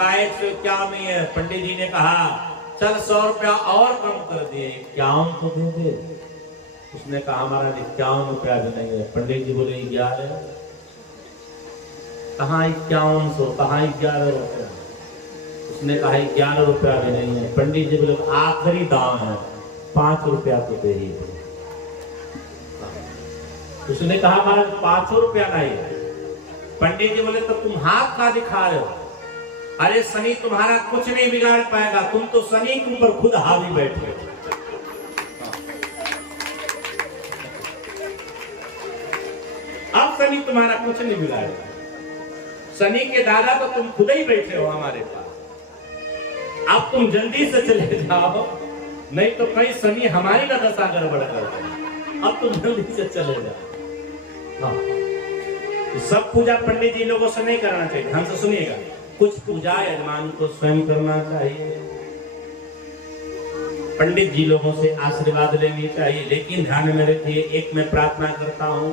कहा 151 ही है। पंडित जी ने कहा चल 100 रुपया और कम कर दिए, 51 तो दे दे। उसने कहा महाराज 51 रुपया भी नहीं है। पंडित जी बोले 11। कहाँ 5100, कहाँ 11 रुपया। उसने कहा 11 रुपया भी नहीं है। पंडित जी बोले आखिरी दाम है, 5 रुपया तो दे ही दे। उसने कहा महाराज 5 रुपया नहीं है। पंडित जी बोले तो तुम हाथ का दिखा रहे हो। अरे शनि तुम्हारा कुछ नहीं बिगाड़ पाएगा, तुम तो शनि के ऊपर खुद हावी बैठे हो। अब शनि तुम्हारा कुछ नहीं बिगाड़ेगा। शनि के दादा तो तुम खुद ही बैठे हो हमारे पास। अब तुम जल्दी से चले जाओ, नहीं तो कहीं शनि हमारी ना दशा गड़बड़ कर दे। अब तुम जल्दी से चले जाओ। हाँ। तो सब पूजा पंडित जी लोगों से नहीं करना चाहिए, हमसे सुनिएगा। कुछ पूजा यजमान को स्वयं करना चाहिए, पंडित जी लोगों से आशीर्वाद लेनी चाहिए। लेकिन ध्यान में रखिए, एक मैं प्रार्थना करता हूं,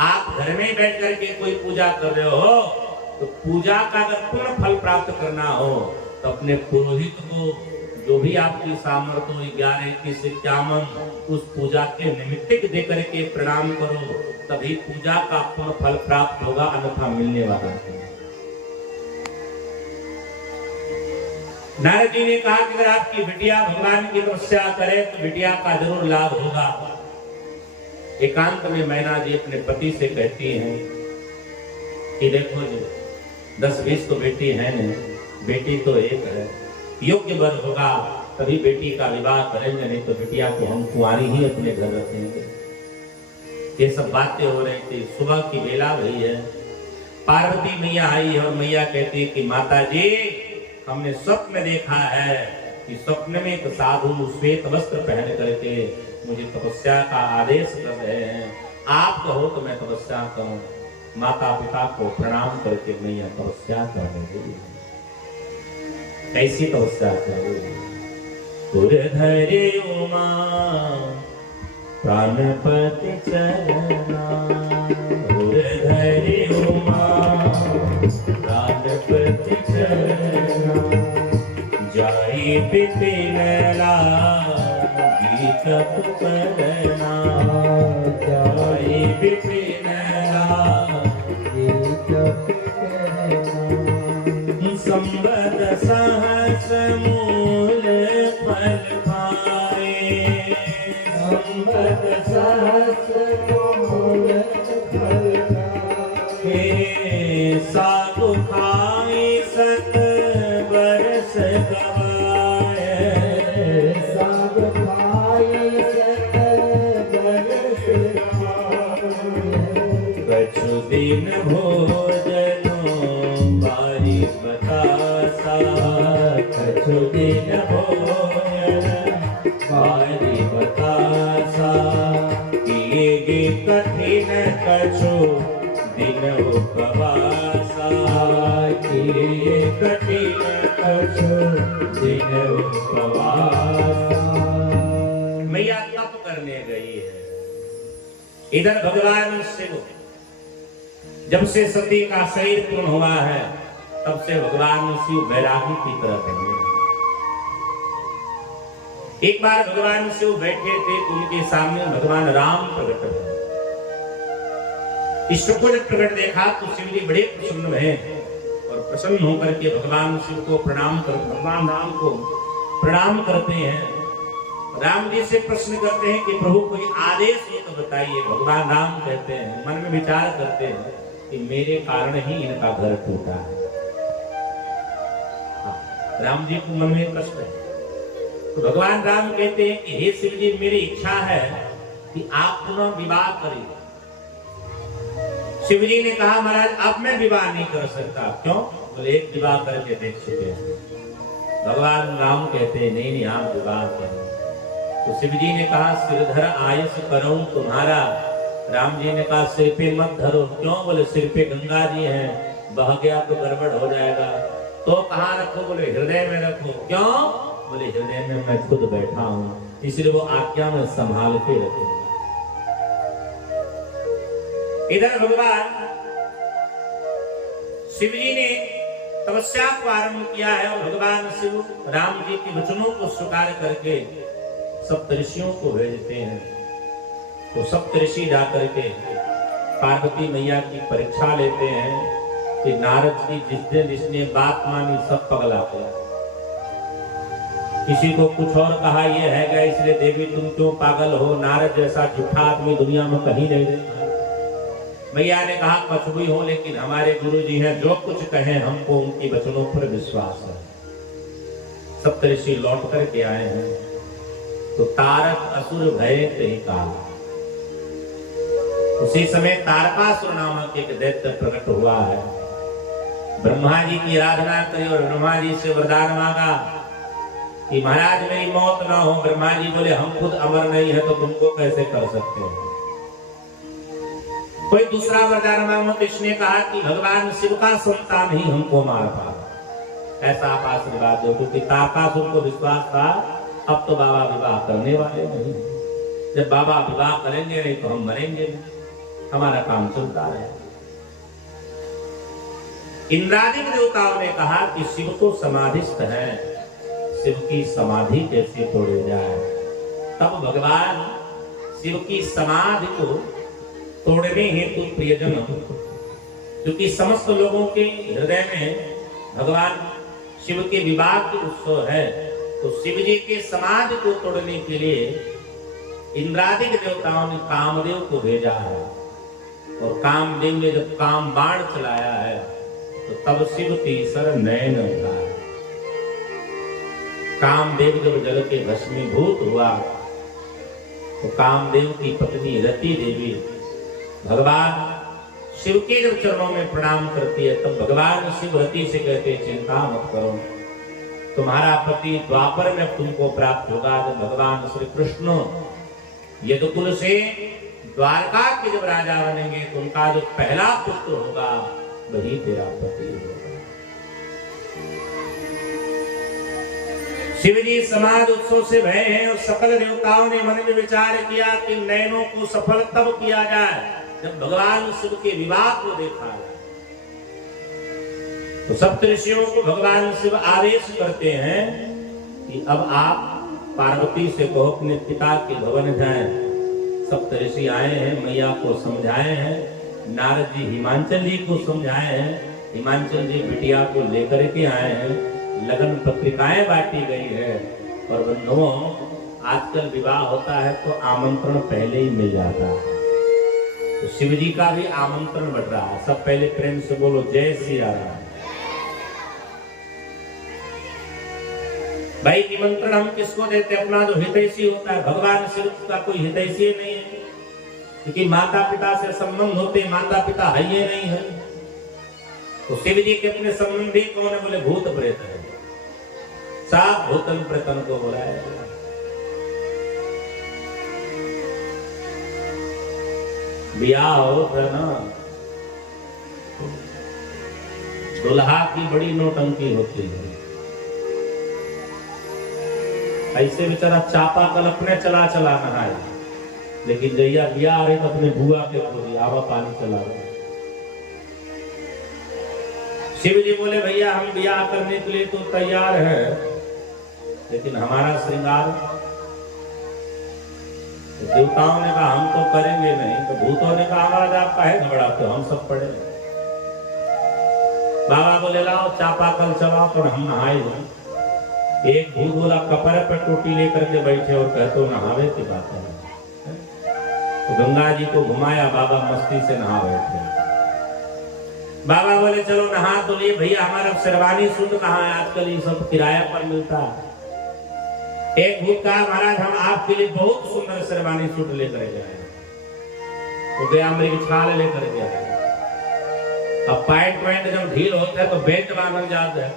आप घर में बैठ करके कोई पूजा कर रहे हो तो पूजा का अगर पूर्ण फल प्राप्त करना हो तो अपने पुरोहित को जो भी आपकी सामर्थ्य हो 11, 21, 51 उस पूजा के निमित्त दे करके प्रणाम करो, तभी पूजा का पूर्ण फल प्राप्त होगा, अन्यथा मिलने वाला है। नारद जी ने कहा कि अगर आपकी बिटिया भगवान की तपस्या करे तो बिटिया का जरूर लाभ होगा। एकांत में मैना जी अपने पति से कहती हैं कि देखो जी 10-20 तो बेटी है नहीं, बेटी तो एक है, योग्य वर होगा तभी बेटी का विवाह करेंगे, नहीं तो बिटिया को हम कुंवारी ही अपने घर रखेंगे। ये सब बातें हो रही थी। सुबह की बेला हुई है, पार्वती मैया आई है और मैया कहती है कि माता जी हमने स्वप्न देखा है कि स्वप्न में एक साधु श्वेत वस्त्र पहन करके मुझे तपस्या का आदेश कर रहे हैं, आप कहो तो मैं तपस्या करूं। माता पिता को प्रणाम करके मैया तपस्या करेंगे। कैसी तपस्या करेंगे? धरे उमा प्राणपति चरना, धरे उमा प्राणपति चरना, जाई बिपिन लागी तप करना, जाई बिपिन लागी तप करना, संबद सहस मूल फल पाए, संबद सहस मूल फल पाए, साधु खाई सत बरस गवाए, साधु खाई सत बरस गवाए, कछु दिन भोजनो बारी बतासा, कछु दिन भोजन बारी बतासा, किए कठिन कछु दिन उपवासा, किए कठिन कछु दिन उपवासा। मैया तप करने गई है। इधर भगवान शिव जब से सती का शरीर पूर्ण हुआ है तब से भगवान शिव बैरागी की तरह बने। एक बार भगवान शिव बैठे थे, उनके सामने भगवान राम प्रकट हुए। इष्ट को जब प्रकट देखा तो शिव जी बड़े प्रसन्न हुए और प्रसन्न होकर के भगवान शिव को प्रणाम कर भगवान राम को प्रणाम करते हैं। राम जी से प्रश्न करते हैं कि प्रभु कोई आदेश हो तो बताइए। भगवान राम कहते हैं, मन में विचार करते हैं कि मेरे कारण ही इनका घर टूटा है। राम जी को मन में प्रश्न है तो भगवान राम कहते हैं कि हे शिव जी, मेरी इच्छा है कि आप पुनः विवाह करें। शिव जी ने कहा महाराज अब मैं विवाह नहीं कर सकता। क्यों? बोले एक विवाह करके देख चुके हैं। भगवान राम कहते हैं नहीं नहीं आप विवाह करें। तो शिव जी ने कहा सिरधर आयस करूं तुम्हारा। राम जी ने कहा सिर पे मत धरो। क्यों? बोले सिर पे गंगा जी हैं, बह गया तो गड़बड़ हो जाएगा। तो कहाँ रखो? बोले हृदय में रखो। क्यों? बोले हृदय में मैं खुद बैठा हूँ, इसलिए वो आज्ञा में संभाल के रखूंगा। इधर भगवान शिव जी ने तपस्या को आरंभ किया है और भगवान शिव राम जी के वचनों को स्वीकार करके सप्तऋषियों को भेजते हैं। तो सप्तऋषि जाकर के पार्वती मैया की परीक्षा लेते हैं कि नारद की जिसने बात मानी सब पगला गया। किसी को कुछ और कहा यह है इसलिए देवी तुम क्यों पागल हो, नारद जैसा झूठा आदमी दुनिया में कहीं नहीं देखा। मैया ने कहा कुछ भी हो लेकिन हमारे गुरु जी हैं, जो कुछ कहें हमको उनके वचनों पर विश्वास है। सप्तऋषि लौट करके आए हैं तो तारक असुर भय ते काल। उसी समय तारकासुर नामक एक दैत्य प्रकट हुआ है। ब्रह्मा जी की आराधना करी और ब्रह्मा जी से वरदान मांगा कि महाराज मेरी मौत ना हो। ब्रह्मा जी बोले हम खुद अमर नहीं है तो तुमको कैसे कर सकते हो। कोई दूसरा वरदान मांगो तो इसने कहा कि भगवान शिव का संतान ही हमको मार पाएगा, ऐसा आप आशीर्वाद दो। क्योंकि तारकासुर को विश्वास था अब तो बाबा विवाह करने वाले नहीं, जब बाबा विवाह करेंगे नहीं तो हम मरेंगे नहीं, हमारा काम चलता रहे। इंद्रादि देवताओं ने कहा कि शिव तो समाधिस्थ है, शिव की समाधि कैसे तोड़े जाए। तब भगवान शिव की समाधि को तोड़ने हेतु प्रियजन, क्योंकि समस्त लोगों के हृदय में भगवान शिव के विवाह की उत्सव है, तो शिव जी के समाधि को तोड़ने के लिए इंद्रादिक देवताओं ने कामदेव को भेजा है। और कामदेव ने जब काम बाण चलाया है तो तब शिव तीसर नयन उठा। कामदेव जब जल के भस्मीभूत हुआ तो कामदेव की पत्नी रति देवी भगवान शिव के जब चरणों में प्रणाम करती है तब भगवान शिव रति से कहते चिंता मत करो, तुम्हारा पति द्वापर में तुमको प्राप्त होगा। जब भगवान श्री कृष्ण यदुकुल से द्वारका के जब राजा बनेंगे तो उनका जो पहला पुत्र होगा वही तेरा पति होगा। शिव जी समाधि उत्सव से भय हैं और सकल देवताओं ने मन में विचार किया कि नयनों को सफल तब किया जाए जब भगवान शिव के विवाह को देखा जाए। तो सप्तऋषियों को भगवान शिव आदेश करते हैं कि अब आप पार्वती से कहो अपने पिता के भवन जाएं। सप्तऋषि आए हैं, मैया को समझाए हैं, नारद जी हिमांचल जी को समझाए हैं, हिमांचल जी बिटिया को लेकर के आए हैं, लगन पत्रिकाएं बांटी गई है। और बंधुओं आजकल विवाह होता है तो आमंत्रण पहले ही मिल जाता है, तो शिव जी का भी आमंत्रण बढ़ रहा है। सब पहले प्रेम से बोलो जय श्री राम। भाई निमंत्रण हम किसको देते, अपना जो हितैषी होता है। भगवान शिव का कोई हितैषी नहीं है, क्योंकि माता पिता से संबंध होते, माता पिता है ये नहीं है। तो शिव जी के अपने संबंधी कौन है, बोले भूत प्रेत है। सात भूतन प्रेतन को बुलाया। ब्याह होता ना, दुल्हा की बड़ी नौटंकी होती है। ऐसे बेचारा चापा कल अपने चला चला नहाए, लेकिन जैया ब्याह रहे तो अपने बुआ के खोजी आवा पानी चला रहे। शिव जी बोले भैया हम ब्याह करने के लिए तो तैयार है, लेकिन हमारा श्रृंगार। तो देवताओं ने कहा हम तो करेंगे नहीं। तो भूतों ने कहा महाराज आप काहे घबराते हो, हम सब पड़े। बाबा बोले लाओ चापा कल चलाओ पर हम नहाए जाए। एक भूत बोला कपड़े पर टोटी लेकर के बैठे और कहते नहावे की बात है। तो गंगा जी को घुमाया, बाबा मस्ती से नहा बैठे। बाबा बोले चलो नहा तो लिए भैया, हमारा शेरवानी सूट कहाँ है, आजकल ये सब किराया पर मिलता है। एक भूत कहा महाराज हम आपके लिए बहुत सुंदर शेरवानी सूट लेकर जाए। तो गया मृगछाल लेकर गया। अब पैंट जब ढील होता है तो बेल्ट बांधल जाता है,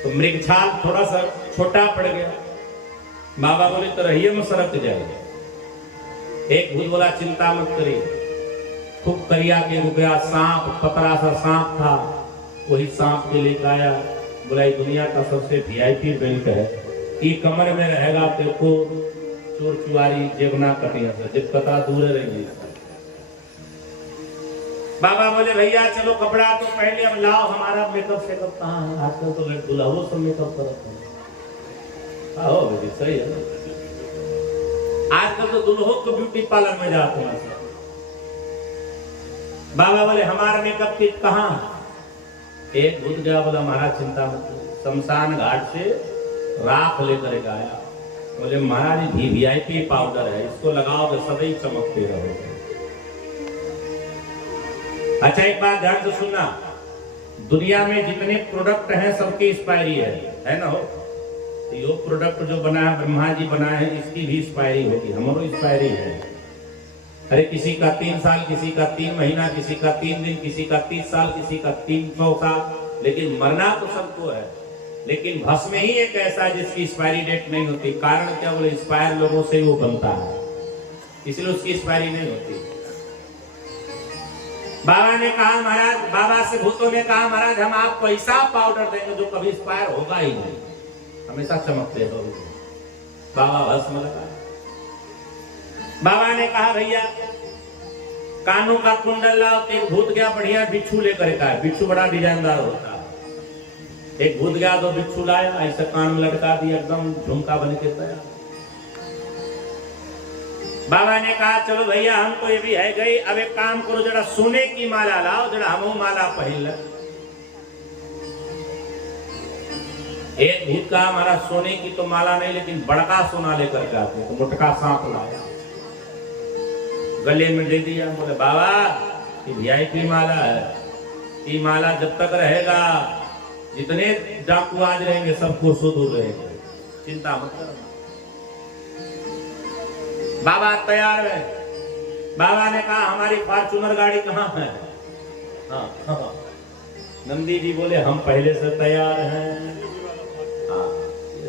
तो मृगछाल थोड़ा सा छोटा पड़ गया। बाबा बोले तो रहिए में सरक जाएगा। एक भूत बोला चिंता मत करिए, खूब करिया के रुपया सांप, पतरा सा सांप था, वही सांप के लेकर आया। बोला ये दुनिया का सबसे VIP बेल्ट है, ये कमर में रहेगा तो को चोर चुआरी जेब ना कटिया से, जब कतरा दूर रहेंगे। बाबा बोले भैया चलो कपड़ा तो पहले अब लाओ, हमारा मेकअप शेकअप कहाँ है, आजकल तो दुल्हनों सब मेकअप करते हैं। आओ बेटी सही है, आजकल तो दुल्हों को ब्यूटी पार्लर में जाते हैं। बाबा बोले हमारा मेकअप किट कहाँ? एक भूत गया, बोला महाराज चिंता मत, शमशान घाट से राख लेकर आया। बोले महाराज VIP पाउडर है, इसको लगाओगे सदैव चमकते रहोगे। अच्छा एक बात ध्यान से सुनना, दुनिया में जितने प्रोडक्ट हैं सबकी एक्सपायरी है ना हो। तो ये प्रोडक्ट जो बना है ब्रह्मा जी बनाए हैं, इसकी भी एक्सपायरी होगी, हमारो एक्सपायरी है। अरे किसी का 3 साल, किसी का 3 महीना, किसी का 3 दिन, किसी का 30 साल, किसी का 300 साल, लेकिन मरना तो सबको है। लेकिन भस्म ही एक ऐसा है जिसकी एक्सपायरी डेट नहीं होती। कारण क्या? बोले एक्सपायर लोगों से वो बनता है, इसलिए उसकी एक्सपायरी नहीं होती। बाबा ने कहा महाराज, बाबा से भूतों ने कहा महाराज हम आपको ऐसा पाउडर देंगे जो कभी एक्सपायर होगा ही नहीं, हमेशा चमकते रहोगे। बाबा भस्म लगा। बाबा ने कहा भैया कानों का कुंडल लाओ। एक भूत गया बढ़िया बिच्छू लेकर का, बिच्छू बड़ा डिजाइनदार होता है। एक भूत गया तो बिच्छू लाया, ऐसा कान में लटका दिया, एकदम झुमका बन के तैयार। बाबा ने कहा चलो भैया हम तो ये भी है गई, अब एक काम करो जरा सोने की माला लाओ, जरा हम माला पहन ले। एक भूत का हमारा सोने की तो माला नहीं, लेकिन बड़का सोना लेकर के आते, तो मोटका सांप लाया, गले में दे दिया। बोले बाबा ये VIP माला है, ये माला जब तक रहेगा, जितने डाकू आज रहेंगे सबको सो दूर रहेंगे, चिंता मत करो। बाबा तैयार है। बाबा ने कहा हमारी फॉर्च्यूनर गाड़ी कहाँ है? हाँ। नंदी जी बोले हम पहले से तैयार हैं। हाँ,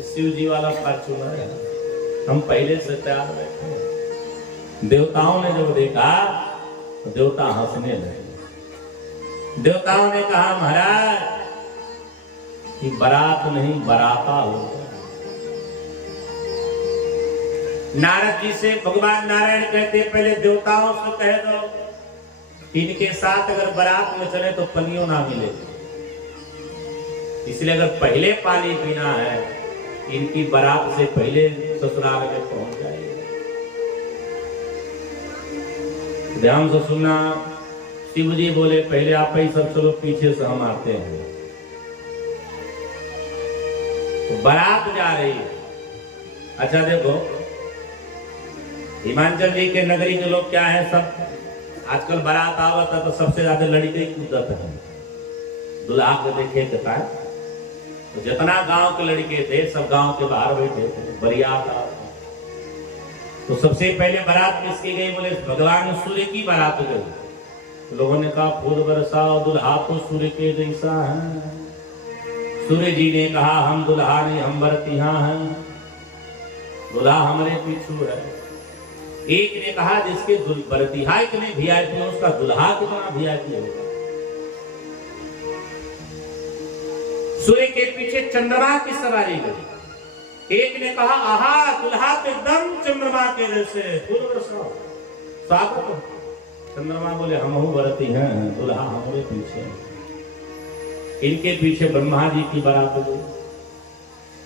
शिव जी वाला फॉर्च्यूनर है, हम पहले से तैयार बैठे। देवताओं ने जब देखा तो देवता हंसने लगे। देवताओं ने कहा महाराज कि बारात नहीं बराता होगा। नारद जी से भगवान नारायण कहते पहले देवताओं से कह दो इनके साथ अगर बारात में चले तो पनियों ना मिले, इसलिए अगर पहले पानी पीना है इनकी बारात से पहले ससुराल में पहुंच जाइए। ध्यान से सुनना, शिव जी बोले पहले आप ही सब चलो, पीछे से हम आते हैं। तो बारात जा रही है। अच्छा देखो हिमाचल जी के नगरी के लोग क्या है, सब आजकल बारात आवत है तो सबसे ज्यादा लड़के कूदत है, दुल्हा को देखे कहता है। तो जितना गांव के लड़के थे सब गांव के बाहर बैठे थे, बरियात आ। तो सबसे पहले बारात किसकी गई? बोले भगवान सूर्य की बारात गई। लोगों ने कहा फूल बरसाओ, दुल्हा तो सूर्य के जैसा है। सूर्य जी ने कहा हम दुल्हा नहीं, हम बरतिहा हैं, दुल्हा हमारे पीछू है। एक ने कहा जिसके बरतिहा इतने VIP है उसका दुल्हा कितना VIP होगा। सूर्य के पीछे चंद्रमा की सवारी गई। एक ने कहा आहा दुल्हा तो एकदम चंद्रमा के जैसे, स्वागत। चंद्रमा बोले हम बरती हैं, दुल्हा हमारे पीछे। इनके पीछे ब्रह्मा जी की बारात हो गई।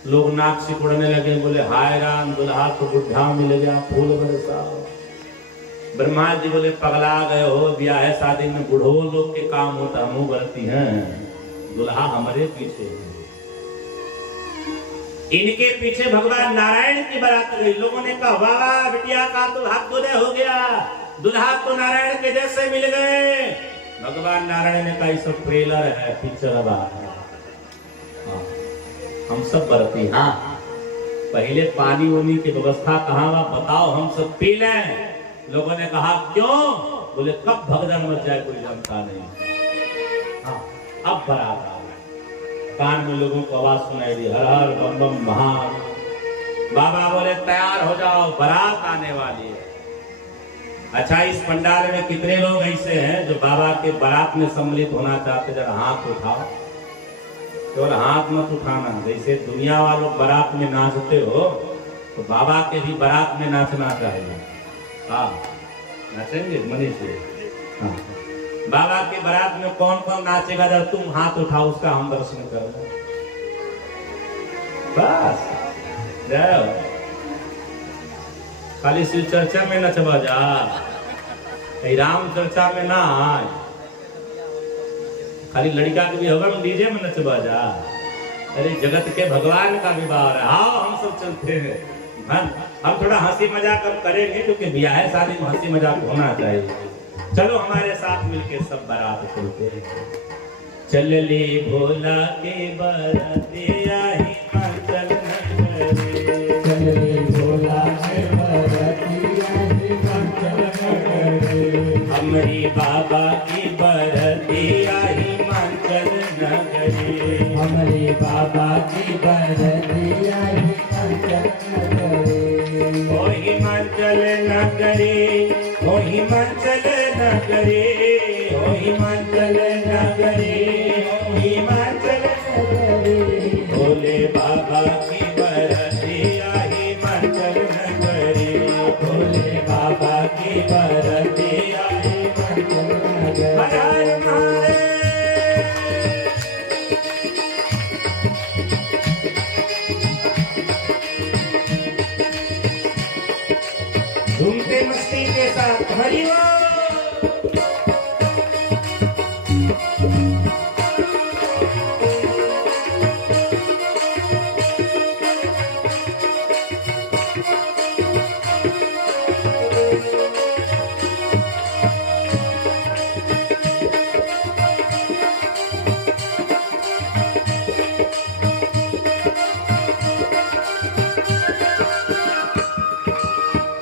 लोग नाक से उड़ने लगे, बोले हाय राम दुल्हा तो बुढ़ा मिल गया, फूल बरसाओ। ब्रह्मा जी बोले पगला गए हो, ब्याह शादी में बूढ़ो लोग के काम होता, मुंह बरती हैं, दुल्हा हमारे पीछे है। इनके पीछे भगवान नारायण की बारात गई। लोगों ने कहा वाह बिटिया का तो भाग्योदय हो गया, दुल्हा तो नारायण के जैसे मिल गए। भगवान नारायण ने कहा ये सब ट्रेलर है, पिक्चर है, हम सब बरती। हाँ पहले पानी वानी की व्यवस्था कहाँ हुआ बताओ, हम सब पी लें। लोगों ने कहा क्यों? बोले कब भगदड़ मच जाए कोई जानता नहीं। हाँ अब बारात आ गई, कान में लोगों को आवाज सुनाई दी हर हर बम बम महान। बाबा बोले तैयार हो जाओ बारात आने वाली है। अच्छा इस पंडाल में कितने लोग ऐसे हैं जो बाबा के बारात में सम्मिलित होना चाहते? जरा हाथ उठाओ। केवल हाथ मत उठाना, जैसे दुनिया वालों बारात में नाचते हो तो बाबा के भी बारात में नाचना चाहिए। हाँ नाचेंगे मनीष जी? हाँ बाबा की बारात में कौन कौन नाचेगा, जब तुम हाथ उठाओ उसका हम दर्शन करो। बस जय हो। खाली शिव चर्चा में नचबा जा, राम चर्चा में ना आए। खाली लड़का के भी होगा डीजे में नचबा जा। अरे जगत के भगवान का विवाह है, आओ हम सब चलते हैं। हम थोड़ा हंसी मजाक हम करेंगे, क्योंकि ब्याह है, शादी में हंसी मजाक होना चाहिए। चलो हमारे साथ मिलके सब बारात चलते हैं। चल ले भोला के बरतिया हिमाचल नगरी, चल ले भोला के बरतिया हिमाचल नगरी, हमारी बाबा की बरतिया हिमाचल नगरी, हमारे बाबा की बरतिया हिमाचल नगरी। ओ हिमाचल नगरी, ओ हिमाचल नगरी, ओ हिमाचल नगरी, ओ हिमाचल नगरी, भोले बाबा की बरतिया हिमाचल नगरी, भोले बाबा की बरतिया हिमाचल नगरी। हर हर महादेव। झूमते मस्ती के साथ हरिओम।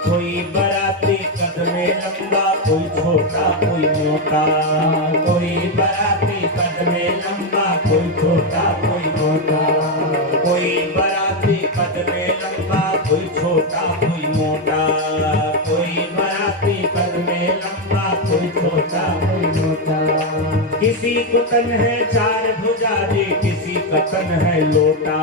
कोई बराती कद में लंबा, कोई छोटा कोई मोटा, कोई बराती कद में लंबा, कोई छोटा कोई मोटा, कोई बराती कद में लंबा, कोई छोटा कोई मोटा, कोई बराती कद में लंबा, कोई छोटा कोई मोटा। किसी को तन है चार भुजा जी, किसी का तन है लोटा,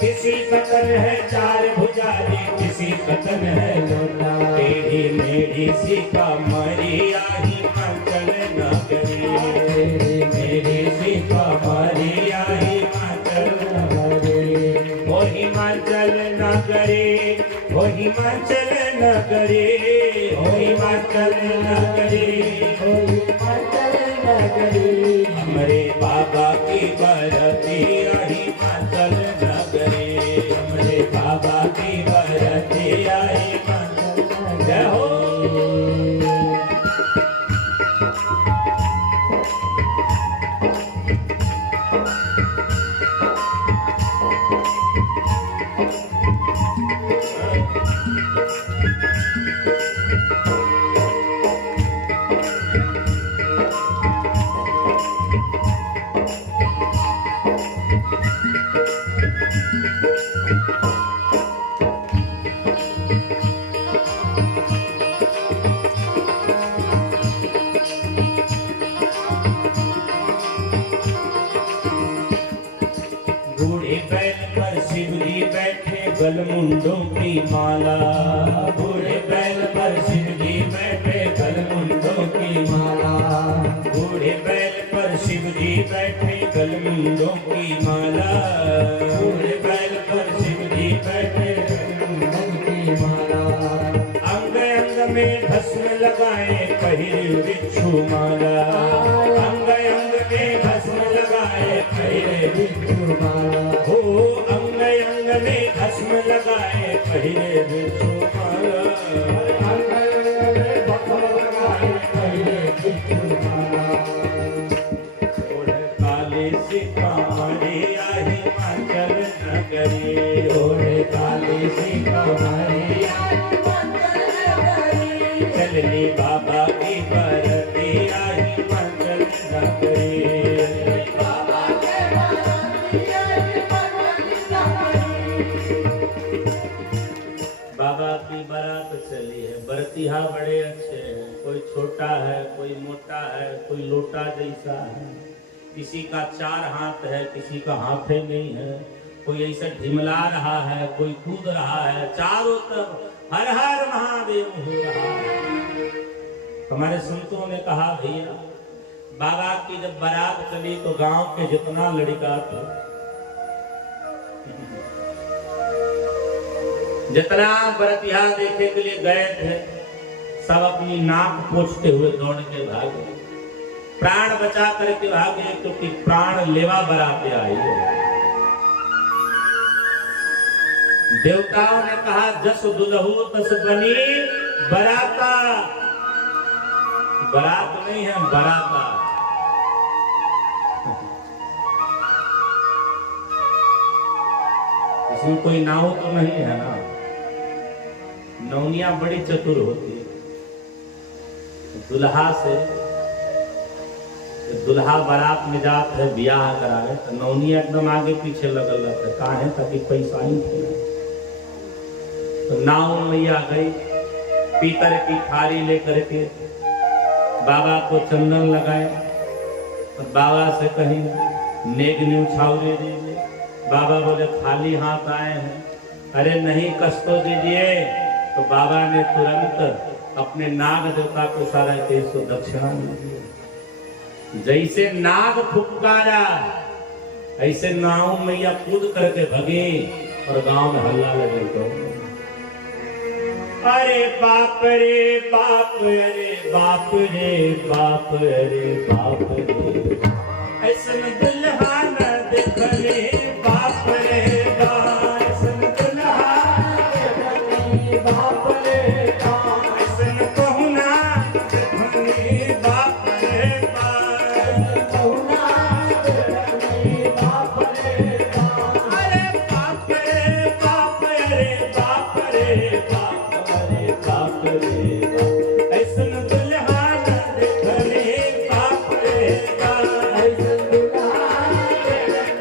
किसी का तन है चार भुजा जी, किसी का तन है लोटा। टेढ़ी मेढ़ी सी कमरिया हिमाचल नगरी, टेढ़ी मेढ़ी सी कमरिया हिमाचल नगरी, ओ हिमाचल नगरी, ओ हिमाचल नगरी, ओ हिमाचल नगरी, ओ हिमाचल नगरी, हमारे बाबा की बरतिया हिमाचल नगरी, हमारे बाबा की बरतिया हिमाचल नगरी। जय हो। बूढ़े बैल पर शिवजी बैठे गलमुंडों की माला, बूढ़े बैल पर शिवजी बैठे गलमुंडों की माला, बूढ़े बैल पर शिवजी बैठे गलमुंडों की माला, बूढ़े बैल पर शिवजी बैठे गलमुंडों की माला। अंग अंग में भस्म लगाए पहिरे बिच्छू माला, अंग अंग में भस्म लगाए पहिरे बिच्छू माला, हो अंग अंग में भस्म लगाए पहिरे बिच्छू माला, अंग अंग में भस्म लगाए पहिरे बिच्छू माला। ओढ़ काले सी कमरिया हिमाचल नगरी, ओढ़ काले सी कमरिया हिमाचल नगरी, चलनी बाबा की बरतिया हिमाचल नगरी, बाबा के बरतिया हिमाचल नगरी। बाबा की बारात चली है, बरतिहा बड़े अच्छे हैं, कोई छोटा है, कोई मोटा है, कोई लोटा जैसा है, किसी का 4 हाथ है, किसी का हाथे नहीं है, कोई ऐसा ढिमला रहा है, कोई कूद रहा है, चारों तरफ हर हर महादेव हो रहा है। हमारे संतों ने कहा भैया बाबा की जब बारात चली तो गांव के जितना लड़का थे, जितना बरतिया देखे के लिए गए थे, सब अपनी नाक पोंछते हुए दौड़ के भागे, प्राण बचा करके भागे, क्योंकि प्राण लेवा बराते आई है। देवताओं ने कहा जस दुल्हू तस बनी बराता, बरात नहीं है बराता। इसमें कोई नाव तो नहीं है ना, नौनिया बड़ी चतुर होती है। दुल्हा से दुल्हा बारात में जात है ब्याह करावे तो नौनिया एकदम आगे पीछे लगल रहता है, कहा है ताकि पैसा ही थे। तो नाव मैया गई, पीतल की थाली लेकर के बाबा को चंदन लगाए और बाबा से कहीं नेग न्यूछावरी दीजिए। बाबा बोले खाली हाथ आए हैं। अरे नहीं कष्ट तो दीजिए। तो बाबा ने तुरंत अपने नाग देवता को सारा के सो दक्षिणा दी। जैसे नाग फुफकारा ऐसे नाव मैया कूद करके भगे और गांव में हल्ला लगे। तो अरे बाप रे बाप, अरे बाप रे बाप, अरे बाप रे ऐसन दुल्हा न देखले, बाप रे बाप ऐसन दुल्हा देखले, बाप रे बाप ऐसन कहुना देखले, बाप रे बाप कहुना देखले, बाप रे बाप अरे बाप रे बाप, अरे बाप रे बाप, अरे बाप रे बाप ऐसन दुल्हा न देखले, बाप रे बाप ऐसन दुल्हा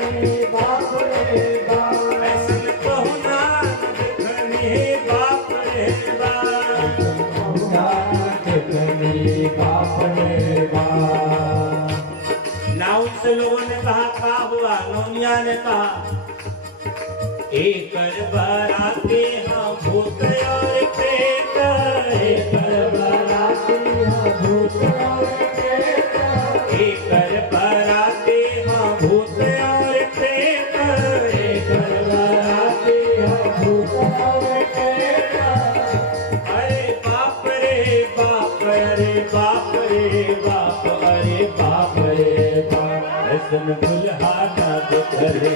देखले, बाप रे बाप ऐसन कहुना देखले, बाप रे बाप कहुना देखले, बाप रे बाप। नाव से लोगों ने कहा क्या हुआ? नौनिया ने कहा एक बराती हाँ भूत और प्रेत, एक बराती हाँ भूत और प्रेत, एक बराती हाँ भूत और प्रेत, एक बराती हाँ भूत और प्रेत। अरे बाप रे बाप, अरे बाप रे बाप, अरे बाप रे बाप ऐसन दुल्हा ना देखले,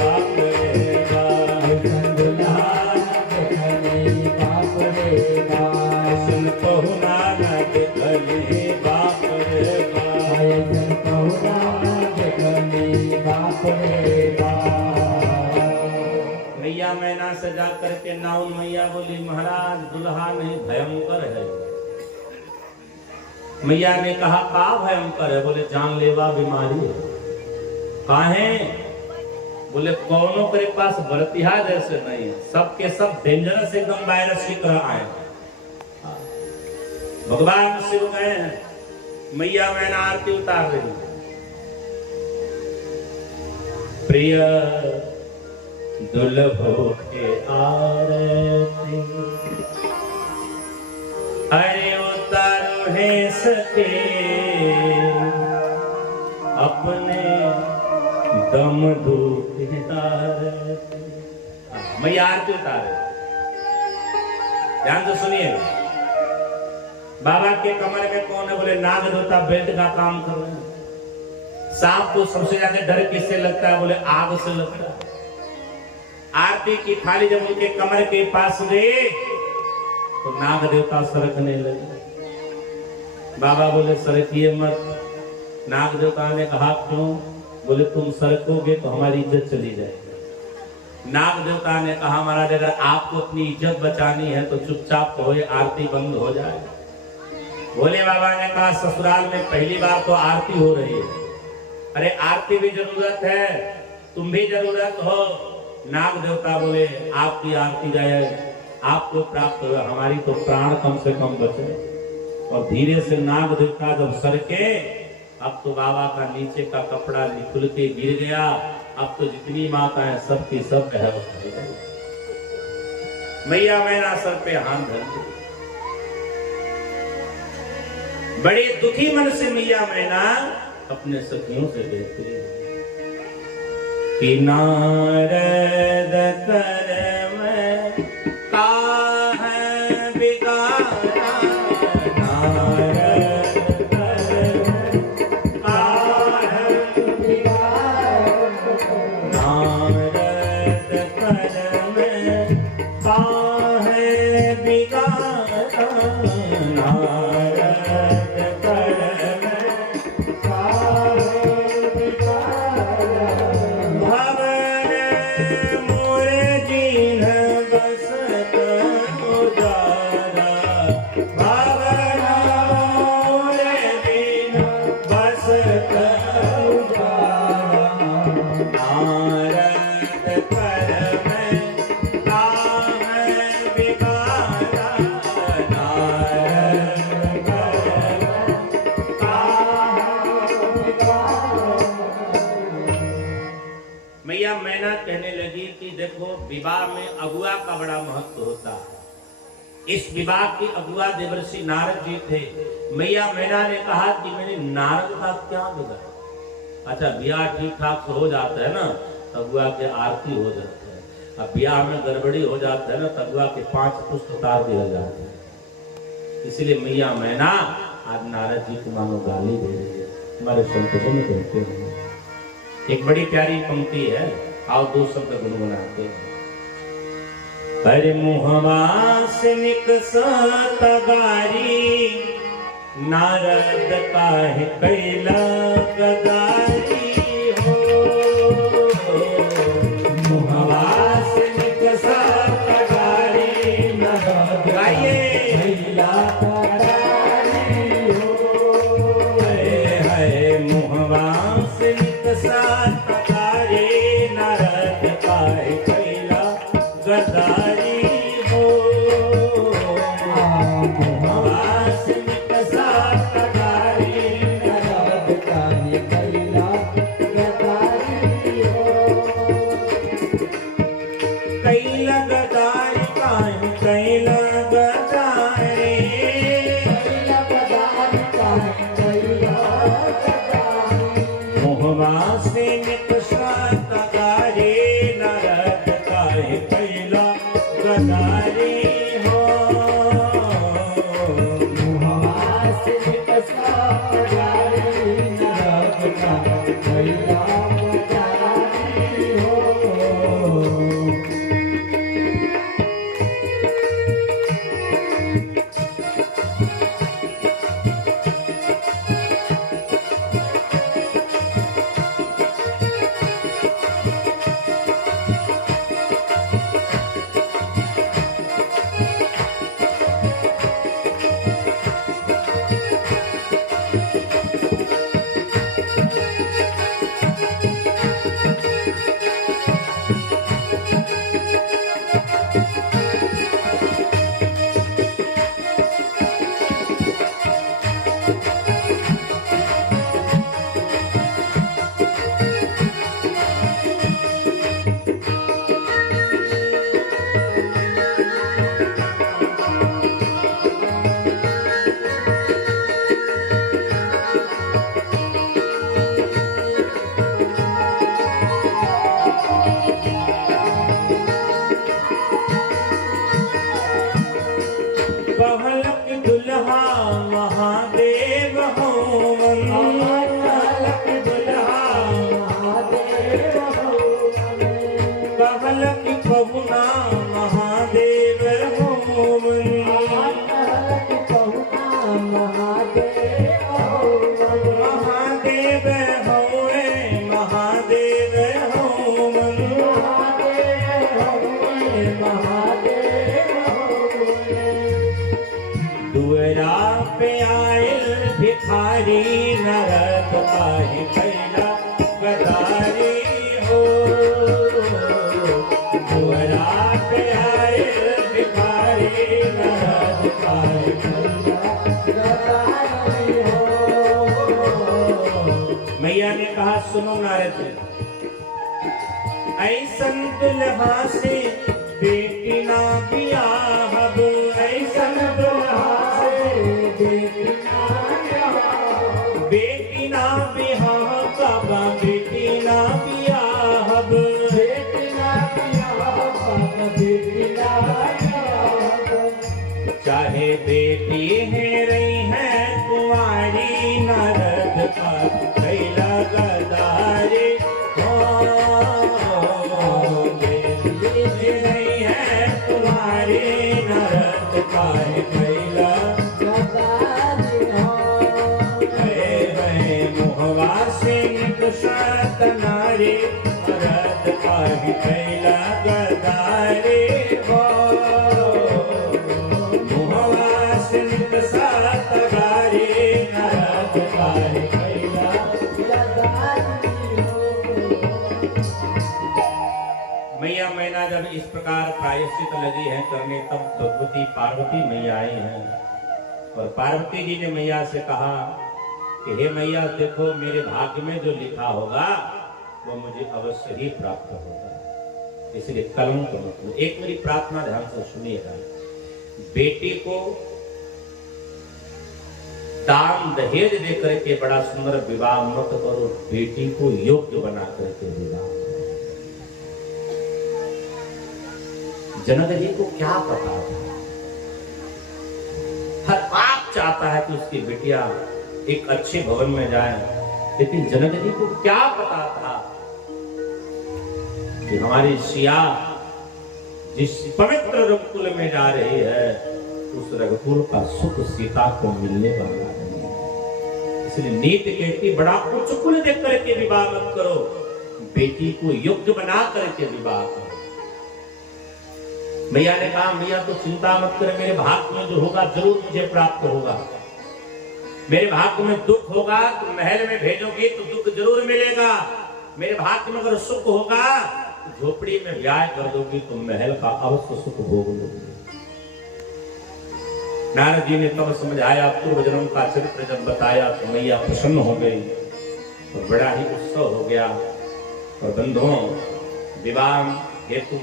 बाप रे बाप ऐसन दुल्हा ना देखले, बाप रे बाप ऐसन कहुना ना देखले, बाप रे बाप ऐसन कहुना ना देखले, बाप रे बाप। मैया मैना से जा करके नाव मैया बोली महाराज दुल्हा नहीं भयंकर है। मैया ने कहा का भयंकर है? बोले जानलेवा बीमारी है। काहे? बोले कौनों के पास बरतिहा जैसे नहीं है, सबके सब डेंजरस एकदम वायरस की तरह आए। भगवान शिव गए हैं, मैया मैंने आरती उतार रही। प्रिय दुल्हो के आरती अरे उतारो है सके अपने दम मैया आरती उतारे। ध्यान से सुनिए। बाबा के कमर में कौन है? बोले नाग देवता बेल्ट का काम कर रहे हैं। सांप को सबसे ज्यादा डर किससे लगता है? बोले आग से लगता है। आरती की थाली जब उनके कमर के पास गई तो नाग देवता सरकने लगे। बाबा बोले सरकिए मत। नाग देवता ने कहा क्यों? बोले तुम सरकोगे तो हमारी इज्जत चली जाएगी। नाग देवता ने कहा महाराज अगर आपको अपनी इज्जत बचानी है तो चुपचाप कहो आरती बंद हो जाए। भोले बाबा ने कहा ससुराल में पहली बार तो आरती हो रही है। अरे आरती भी जरूरत है, तुम भी जरूरत हो। नाग देवता बोले आपकी आरती जाए आपको प्राप्त हो, हमारी तो प्राण कम से कम बचे। और धीरे से नाग देवता जब सरके अब तो बाबा का नीचे का कपड़ा निकल के गिर गया। अब तो जितनी माता है सबकी सब बेहोश हो गई। मैया मैना सर पे हाथ धर दी। बड़े दुखी मन से मैया मैना अपने सखियों से कहती है कि नारद कर्म काहे बिगाड़ा, नारद कर्म काहे बिगाड़ा, नारद कर्म काहे बिगाड़ा, नारद कर्म काहे बिगाड़ा, भवन मोर जीन बसत उजारा, भवन मोर जीन बसत उजारा, नारद कर्म काहे बिगाड़ा, नारद कर्म मैया मैना कहने लगी कि देखो विवाह में अगुआ का बड़ा महत्व होता है। इस विवाह के अगुआ देवर्षि नारद जी थे। मैया मैना ने कहा कि मेरे नारद का क्या बिगाड़ा। अच्छा ब्याह ठीक ठाक से हो जाता है ना तो अगुआ के आरती हो जाते हैं। अब ब्याह में गड़बड़ी हो जाता है ना तो अगुआ के 5 पुष्प उतार दिया जाते हैं। इसीलिए मैया मैना आज नारद जी को मानो गाली दे रही है। हमारे संतों में कहते हैं एक बड़ी प्यारी पंक्ति है, आओ 2 शब्द गुनगुनाते हैं। अरे मुहवा से निकसत गारी, नारद काहे कैला गदारी हो, मुहवा से निकसत गारी, नारद गाइए कैला गदारी हो, है मुहवा से निकसत गारी, नारद काहे कैला गदारी हो, मुहवा से निकसत गारी, नारद काहे कैला गदारी हो, कैला गदारी काहे कैला गदारी, कैला गदारी काहे कैला गदारी, मुहवा से निकसत गारी, नारद काहे कैला गदारी हो, मुहवा से निकसत गारी, नारद काहे कैला गदारी हो। कहलक दुल्हा महादेव होवन, कहलक दुल्हा महादेव होवन, कहलक पहुना महादेव होवन, कहलक पहुना महादेव होवन, महादेव होए महादेव होवन, महादेव होए महादेव होवन, दुअरा पे आयल भिखारी, नारद काहे कैला गदारी हो, दुअरा पे आयल भिखारी, नारद काहे कैला गदारी हो। मैया ने कहा सुनो नारद, ऐसन दुल्हा से बेटी ना बियाहब, ऐसन दुल्हा से बेटी ना बियाहब, बेटी ना बियाहब चाहे बेटी है रही है कुंवारी नारद का कैला गदारे रही है कुंवारी नारद का कैला मुहवा से निकषात नारी नारद का कैला गदारे मैया मैना जब इस प्रकार प्रायश्चित लगी है करने, तब भगवती पार्वती मैया आई हैं और पार्वती जी ने मैया से कहा कि हे मैया देखो, मेरे भाग्य में जो लिखा होगा वो मुझे अवश्य ही प्राप्त होगा, इसलिए कलंक मत लो। एक मेरी प्रार्थना ध्यान से सुनिएगा, बेटी को दान दहेज देकर के बड़ा सुंदर विवाह मत करो, बेटी को योग्य बना करके विवाह करो। जनक जी को क्या पता था, हर बाप चाहता है कि उसकी बेटियां एक अच्छे भवन में जाए, लेकिन जनक जी को क्या पता था कि हमारी सिया जिस पवित्र रघुकुल में जा रही है, उस रघुकुल का सुख सीता को मिलने वाला नहीं। इसलिए नीति कहती बड़ा उच्च कुल देख करके विवाह मत करो, बेटी को योग्य बना करके विवाह करो। मैया ने कहा मैया तो चिंता मत कर, मेरे भाग्य में जो होगा जरूर मुझे प्राप्त होगा। मेरे भाग्य में दुख होगा तो महल में भेजोगी तो दुख जरूर मिलेगा, मेरे भाग्य में अगर सुख होगा तो झोपड़ी में ब्याह कर दोगी तो महल का अवश्य सुख भोग लोगी। नारद जी ने तब समझाया, पूर्व जन्म का चरित्र जब बताया तो मैया प्रसन्न हो गई और बड़ा ही उत्सव हो गया। और बंधुओं, विवाह हेतु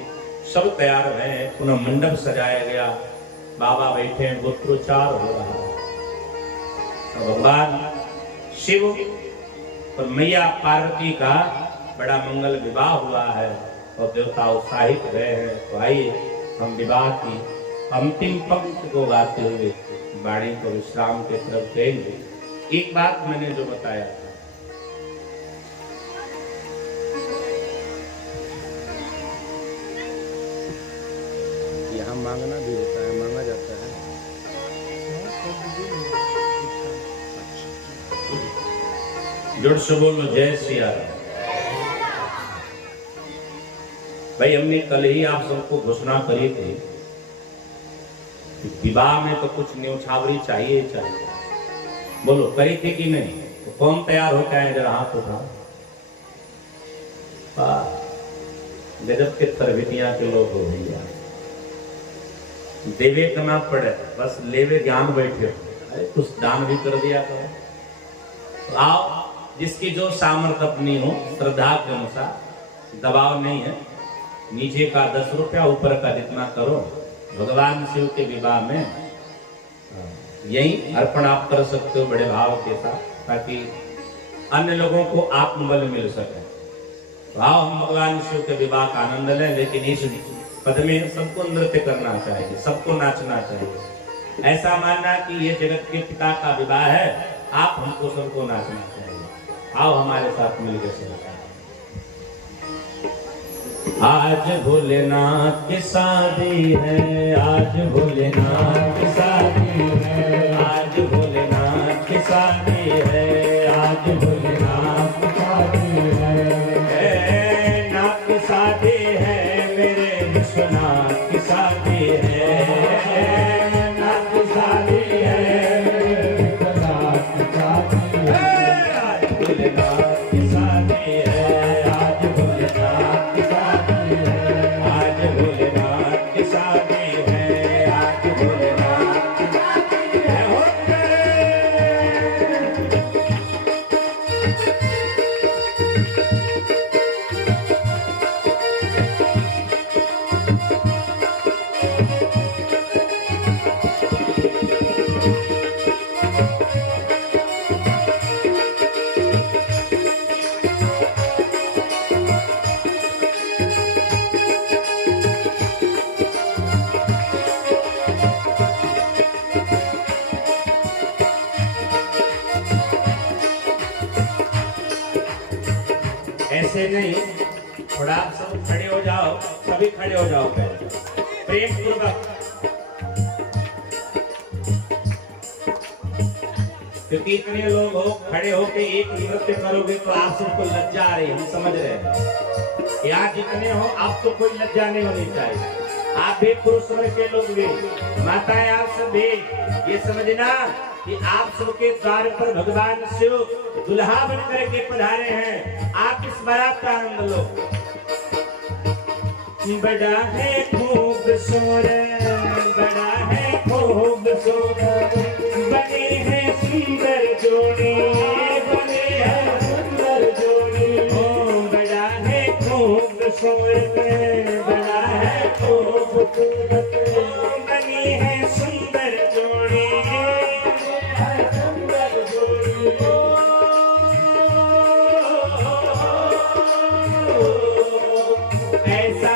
सब तैयार हैं, पुनः मंडप सजाया गया, बाबा बैठे हैं, गोत्रोच्चार हो रहा है। भगवान शिव और मैया पार्वती का बड़ा मंगल विवाह हुआ है और देवता उत्साहित रहे हैं। तो आइए हम विवाह की अंतिम पंक्ति को गाते हुए वाणी को विश्राम के तरफ देंगे। एक बात मैंने जो बताया था, यहाँ मांगना भी होता है, मांगा जाता है। जोर से बोलो जय सिया राम। भाई हमने कल ही आप सबको घोषणा करी थी कि विवाह में तो कुछ न्यौछावरी चाहिए चाहिए। बोलो करी थी कि नहीं? तो कौन तैयार होता है जरा हाथ उठा। गजब के तरबितियां के लोग हो भैया, देवे का ना पड़े बस लेवे ज्ञान बैठे, अरे कुछ दान भी कर दिया करो। तो आओ, जिसकी जो सामर्थ्य अपनी हो श्रद्धा के अनुसार, दबाव नहीं है। नीचे का 10 रुपया, ऊपर का जितना करो। भगवान शिव के विवाह में यही अर्पण आप कर सकते हो बड़े भाव के साथ, ताकि अन्य लोगों को आत्मबल मिल सके। तो आओ हम भगवान शिव के विवाह का आनंद लें, लेकिन इस पद में सबको नृत्य करना चाहिए, सबको नाचना चाहिए। ऐसा मानना कि ये जगत के पिता का विवाह है, आप हमको सबको नाचना चाहिए। आओ हमारे साथ मिलकर चलते हैं। आज भोलेनाथ की शादी है, आज भोलेनाथ की शादी है, आज भोलेनाथ की शादी है, आज भोलेनाथ की शादी है। नाथ की शादी है, मेरे विश्वनाथ की शादी है, नाथ की शादी है, मेरे विश्वनाथ की शादी है। आज भोलेनाथ की शादी है, आज भोलेनाथ की शादी है, आज भोलेनाथ की शादी है, आज भोलेनाथ नहीं, थोड़ा आप सब खड़े हो जाओ, सभी खड़े हो जाओ पहले प्रेम पूर्वक, क्योंकि इतने लोग हो खड़े होके एक नृत्य करोगे तो आप सबको लज्जा आ रही है, हम समझ रहे हैं। यहाँ जितने हो आपको कोई लज्जा नहीं होनी चाहिए। आप भी पुरुष वर्ग के लोग भी, माताएं आप सब भी ये समझना कि आप सबके द्वार पर भगवान शिव दुल्हा बन करके पधारे हैं। आप इस बारात का आनंद लो। बड़ा है खूबसूरत, बड़ा है खूबसूरत, बने हैं सुंदर जोड़ी, बने हैं सुंदर जोड़ी। ओ बड़ा है खूबसूरत, बड़ा है खूबसूरत, बनी है सुंदर जोड़ी, सुंदर जोड़ी। ऐसा